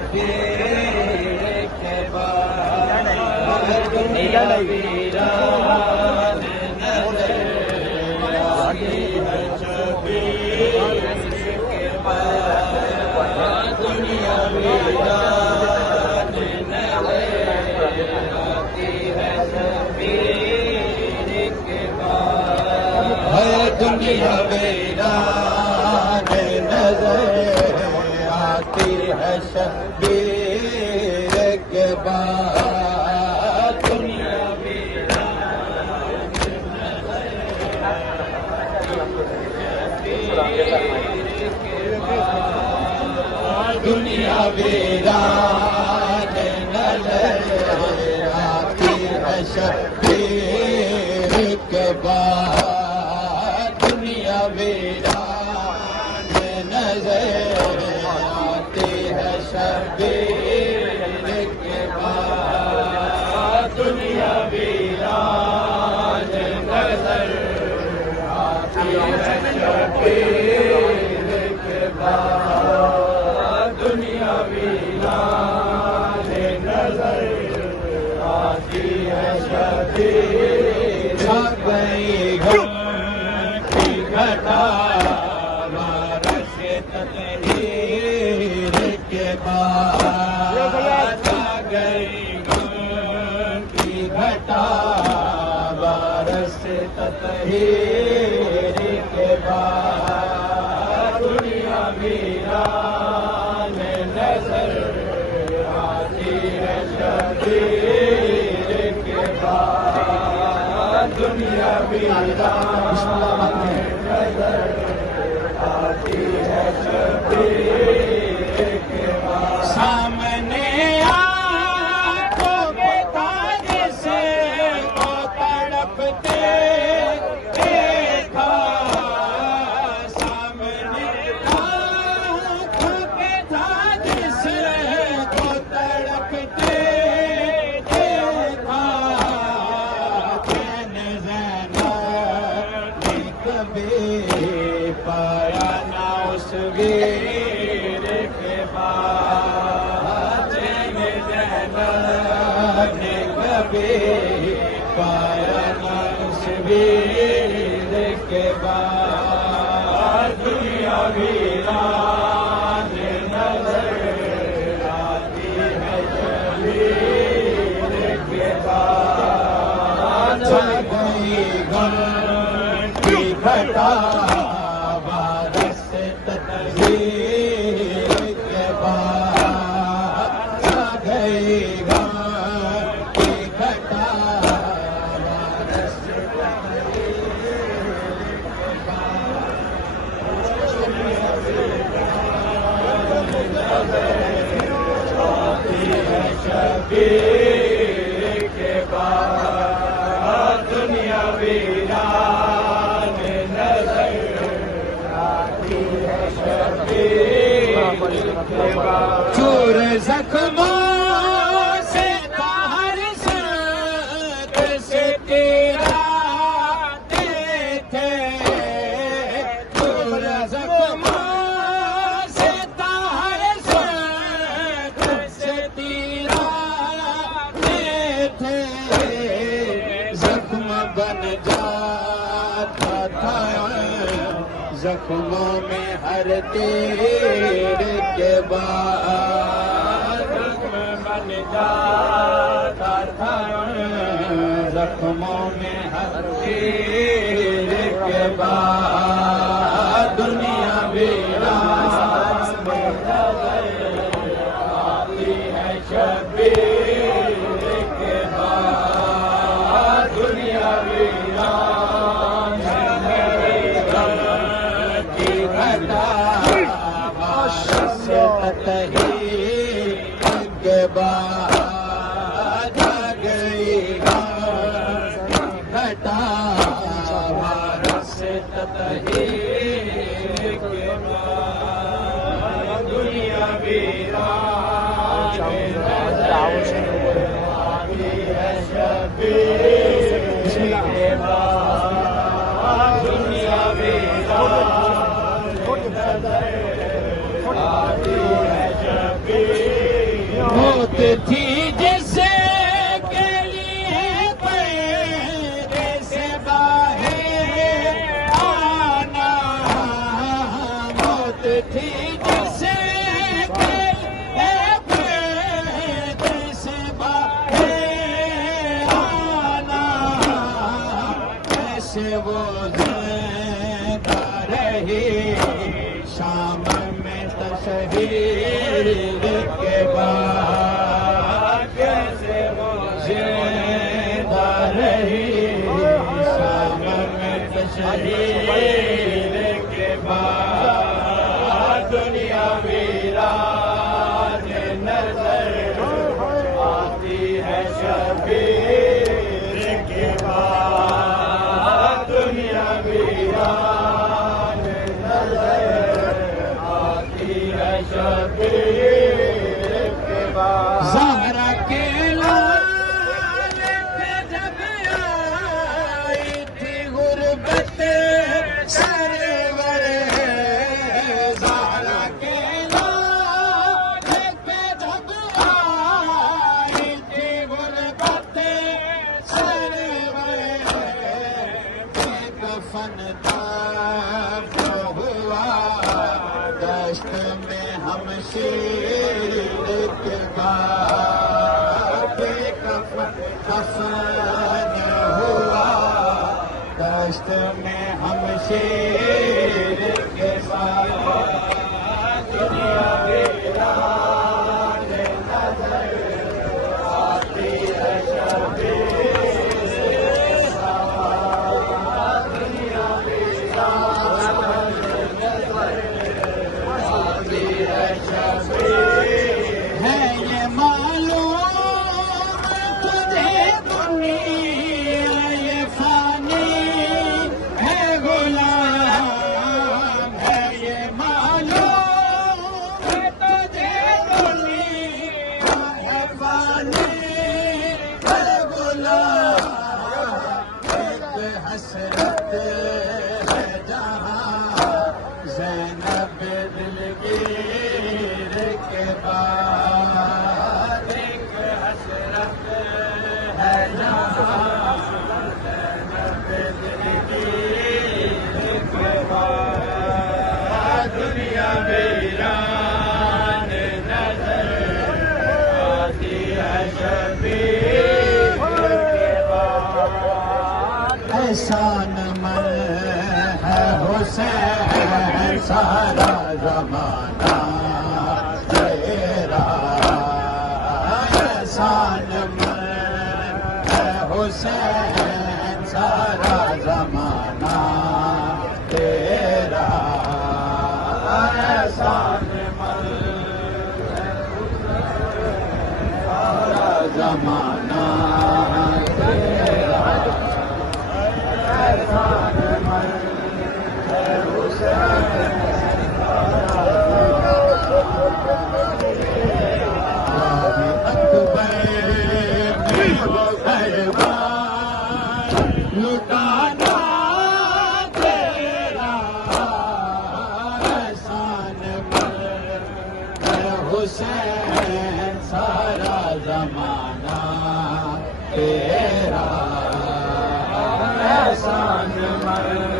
شبیر کے بعد دنیا ویران نظر آتی ہے شبیر کے بعد دنیا ویران نظر آتی ہے شبیر کے بعد دنیا ویران نظر آتی ہے شبیر کے بعد دنیا ویران دنیا ویران نظر آتی ہے شبیر کے بعد دنیا ویران نظر آتی ہے شبیر کے بعد دنیا ویران نظر آتی ہے شبیر کے بعد دنیا ویران نظر آتی ہے شبیر چھا گئی غم کی گھٹا بارش تطہیر کے بعد چھا گئی غم کی گھٹا بارش تطہیر کے بعد دنیا ویران نظر آتی ہے شبیر کے بعد دنیا ویران نظر آتی ہے شبیر کے بعد سامنے آنکھوں کے تاج سے کو تڑپتے دیکھا سامنے آنکھوں کے تاج سے کو تڑپتے دیکھا چین زینب نے کبھی پایا نہ اس ویر کے بعد چین زینب نے کبھی پایا نہ اس ویر کے بعد دنیا ویران نظر آتی ہے شبیر کے بعد چھا گئی غم کی گھٹا بارش تطہیر کے بعد چھا گئی غم کی گھٹا بارش شبیر کے بعد دنیا ویران نظر آتی ہے شبیر کے بعد چور زخموں سے ہر سنت سے تیراتے تھے چور زخموں سے ہر سنت سے تیراتے تھے زخم بن جاتا تھا زخموں میں ہر تیر کے بعد زخم بن جاتا تھا زخموں میں ہر تیر کے بعد دنیا ویران آتی ہے شبیر کے بعد دنیا ویران کی گھٹا بارش تطہیر کے بعد آ گئی گھٹا بارش تطہیر کے بعد دنیا ویران آتی ہے شبیر کے بعد دنیا ویران آتی ہے شبیر تھی جس کے لیے پردے سے باہر آنا، موت تھی جس کے لیے پردے سے باہر آنا، ایسے وہ زندہ رہی شام میں تشہیر کے بعد، کیسے وہ زندہ رہی شام میں تشہیر کے بعد، دنیا ویران نظر آتی ہے شبیر کے بعد، دنیا ویران شبیر کے بعد، زہرا کے لال پہ جب آئی تھی غربت سرور، زہرا کے لال پہ جب آئی تھی غربت سرور، کفن دفن ہوا دشت میں ہم شیر کے بعد، کفن ہوا دشت میں ہم شیر کے ساتھ، دنیا ویران نظر آتی ہے شبیر کے بعد، دنیا ویران ہے یہ معلوم تجھے دنیا یہ فانی ہے غلام، ہے یہ معلوم تجھے دنیا ہے فانی ہے غلام، ایک حسرت ہے جہاں زینب دلگیر کے بعد، ایک حسرت ہے جہاں زینب دلگیر کے بعد، دنیا ویران نظر آتی ہے شبیر کے بعد، احسان من ہے حسین سارا زمانہ تیرا، احسان من ہے حسین سارا زمانہ تیرا، احسان من ہے سارا زمانہ تیرا، احسان من لٹانا تیرا، احسان من حسین سارا زمانہ تیرا، احسان من